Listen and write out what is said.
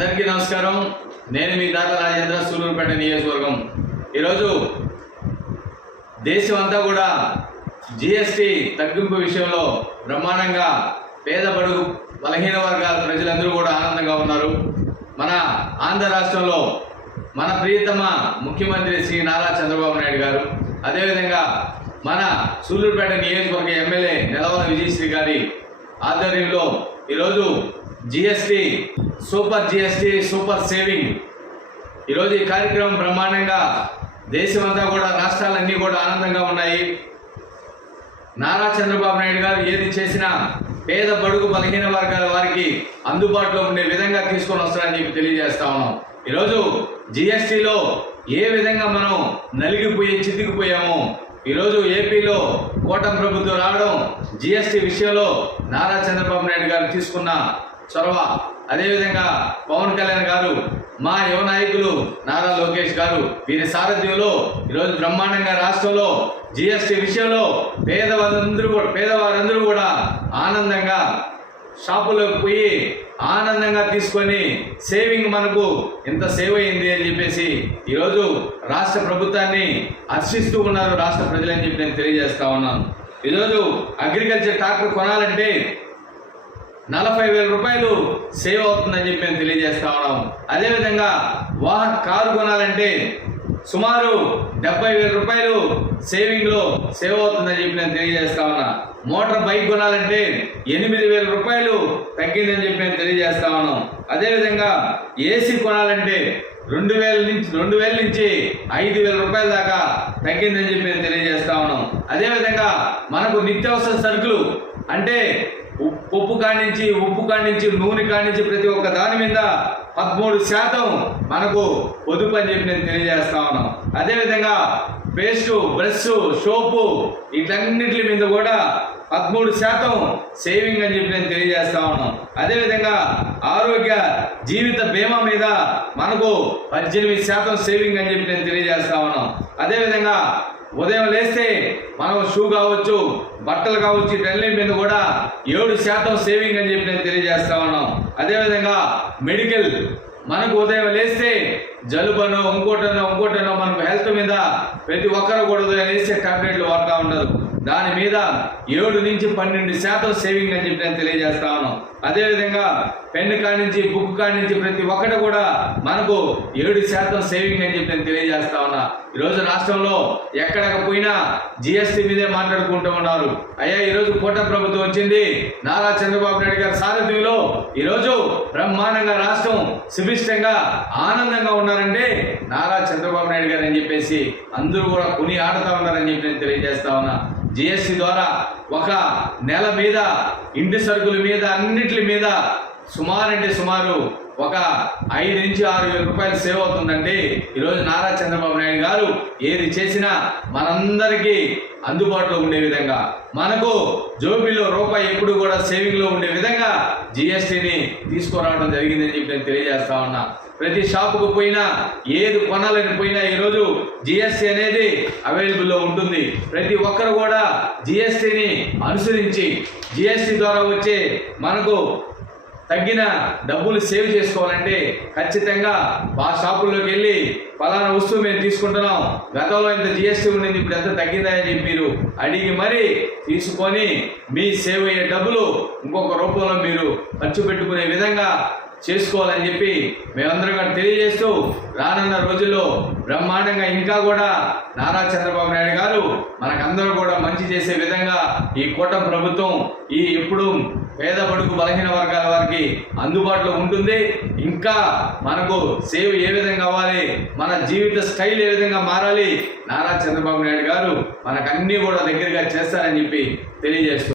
అందరికీ నమస్కారం. నేను మీ దాత రాజేంద్ర సూలూరుపేట నియోజకవర్గం. ఈరోజు దేశం అంతా కూడా జిఎస్టి తగ్గింపు విషయంలో బ్రహ్మాండంగా పేద బడుగు బలహీన వర్గాల ప్రజలందరూ కూడా ఆనందంగా ఉన్నారు. మన ఆంధ్ర రాష్ట్రంలో మన ప్రియతమ ముఖ్యమంత్రి శ్రీ నారా చంద్రబాబు నాయుడు గారు అదేవిధంగా మన సూలూరుపేట నియోజకవర్గ ఎమ్మెల్యే నెలవల విజయశ్రీ గారి ఆధ్వర్యంలో ఈరోజు GST super GST super saving ఈరోజు ఈ కార్యక్రమం బ్రహ్మాండంగా దేశమంతా కూడా రాష్ట్రాలన్నీ కూడా ఆనందంగా ఉన్నాయి. నారా చంద్రబాబు నాయుడు గారు ఏది చేసినా పేద బడుగు బలహీన వర్గాల వారికి అందుబాటులో ఉండే విధంగా తీసుకొని వస్తారని చెప్పి తెలియజేస్తా ఉన్నాం. ఈరోజు జిఎస్టిలో ఏ విధంగా మనం నలిగిపోయి చితికిపోయామో ఈరోజు ఏపీలో కూటమి ప్రభుత్వం రావడం జిఎస్టీ విషయంలో నారా చంద్రబాబు నాయుడు గారు తీసుకున్న చొరవ. అదేవిధంగా పవన్ కళ్యాణ్ గారు మా యువ నాయకులు నారా లోకేష్ గారు వీరి సారథ్యంలో ఈరోజు బ్రహ్మాండంగా రాష్ట్రంలో జిఎస్టి విషయంలో పేదవారందరూ కూడా పేదవారందరూ కూడా ఆనందంగా షాపులోకి పోయి ఆనందంగా తీసుకొని సేవింగ్ మనకు ఎంత సేవ్ అయింది అని చెప్పేసి ఈరోజు రాష్ట్ర ప్రభుత్వాన్ని హర్షిస్తూ ఉన్నారు రాష్ట్ర ప్రజలని చెప్పి నేను తెలియజేస్తా ఉన్నాను. ఈరోజు అగ్రికల్చర్ ట్రాక్టర్ కొనాలంటే నలభై వేల రూపాయలు సేవ్ అవుతుందని చెప్పి మేము తెలియజేస్తా ఉన్నాం. అదేవిధంగా వాహన కారు కొనాలంటే సుమారు డెబ్బై వేల రూపాయలు సేవింగ్లో సేవ్ అవుతుందని చెప్పి నేను తెలియజేస్తా ఉన్నా. మోటార్ బైక్ కొనాలంటే ఎనిమిది వేల రూపాయలు తగ్గిందని చెప్పి నేను తెలియజేస్తా ఉన్నాం. అదేవిధంగా ఏసీ కొనాలంటే రెండు వేల నుంచి రెండు వేల నుంచి ఐదు వేల రూపాయల దాకా తగ్గిందని చెప్పి నేను తెలియజేస్తా ఉన్నాం. అదేవిధంగా మనకు నిత్యావసర సరుకులు అంటే ఉప్పు పప్పు కానించి ఉప్పు కానించి నూనె కానించి ప్రతి ఒక్క దాని మీద పదమూడు శాతం మనకు పొదుపు అని చెప్పి నేను తెలియజేస్తా ఉన్నాం. అదేవిధంగా పేస్టు బ్రష్ సోపు వీటన్నిటి మీద కూడా పదమూడు శాతం సేవింగ్ అని చెప్పి నేను తెలియజేస్తా ఉన్నాం. అదేవిధంగా ఆరోగ్య జీవిత బీమా మీద మనకు పద్దెనిమిది శాతం సేవింగ్ అని చెప్పి నేను తెలియజేస్తా ఉన్నాం. అదేవిధంగా ఉదయం లేస్తే మనం షూ కావచ్చు బట్టలు కావచ్చు వీటన్నిటి మీద కూడా ఏడు శాతం సేవింగ్ అని చెప్పి నేను తెలియజేస్తా ఉన్నాం. అదేవిధంగా మెడికల్ మనకు ఉదయం లేస్తే జలుబనో ఇంకోటనో ఇంకోటనో మనకు హెల్త్ మీద ప్రతి ఒక్కరు కూడా ఉదయం లేస్తే టాబ్లెట్లు వాడుతూ ఉండదు దాని మీద ఏడు నుంచి పన్నెండు శాతం సేవింగ్ అని చెప్పి నేను తెలియజేస్తా ఉన్నాం అదేవిధంగా పెన్ నుంచి బుక్ కానించి ప్రతి ఒక్కటి కూడా మనకు ఏడు శాతం సేవింగ్ అని చెప్పి నేను తెలియజేస్తా ఉన్నా. ఈరోజు రాష్ట్రంలో ఎక్కడ పోయినా జిఎస్టీ మీదే మాట్లాడుకుంటూ ఉన్నారు. అయ్యా ఈరోజు కోట ప్రభుత్వం వచ్చింది. నారా చంద్రబాబు నాయుడు గారి సారథ్యంలో ఈరోజు బ్రహ్మాండంగా రాష్ట్రం సుభిష్టంగా ఆనందంగా ఉన్నారంటే నారా చంద్రబాబు నాయుడు గారు అని చెప్పేసి అందరూ కూడా కొని ఆడుతా ఉన్నారని చెప్పి నేను తెలియజేస్తా ఉన్నా. జిఎస్టీ ద్వారా ఒక నెల మీద ఇంటి సరుకుల మీద అన్నిటి మీద సుమారు అంటే సుమారు ఒక ఐదు నుంచి ఆరు వేల రూపాయలు సేవ్ అవుతుందంటే ఈరోజు నారా చంద్రబాబు నాయుడు గారు ఏది చేసినా మనందరికీ అందుబాటులో ఉండే విధంగా మనకు జోబీలో రూపాయి ఎప్పుడు కూడా సేవింగ్లో ఉండే విధంగా జిఎస్టీని తీసుకురావడం జరిగిందని చెప్పి నేను తెలియజేస్తా ఉన్నా. ప్రతి షాపుకు పోయినా ఏది కొనాలని పోయినా ఈరోజు జిఎస్టీ అనేది అవైలబుల్లో ఉంటుంది. ప్రతి ఒక్కరు కూడా జిఎస్టీని అనుసరించి జిఎస్టీ ద్వారా వచ్చే మనకు తగ్గిన డబ్బులు సేవ్ చేసుకోవాలంటే ఖచ్చితంగా ఆ షాపుల్లోకి వెళ్ళి ఫలానా వస్తువు మేము తీసుకుంటున్నాం. గతంలో ఇంత జిఎస్టీ ఉండింది ఇప్పుడు ఎంత తగ్గిందని చెప్పి మీరు అడిగి మరీ తీసుకొని మీ సేవ్ అయ్యే డబ్బులు ఇంకొక రూపంలో మీరు ఖర్చు పెట్టుకునే విధంగా చేసుకోవాలని చెప్పి మేమందరం కూడా తెలియజేస్తూ రానున్న రోజుల్లో బ్రహ్మాండంగా ఇంకా కూడా నారా చంద్రబాబు నాయుడు గారు మనకందరూ కూడా మంచి చేసే విధంగా ఈ కూటమి ప్రభుత్వం ఈ ఎప్పుడు పేద పడుకు బలహీన వర్గాల వారికి అందుబాటులో ఉంటుంది. ఇంకా మనకు సేవ ఏ విధంగా అవ్వాలి మన జీవిత స్టైల్ ఏ విధంగా మారాలి నారా చంద్రబాబు నాయుడు గారు మనకన్నీ కూడా దగ్గరగా చేస్తారని చెప్పి తెలియజేస్తూ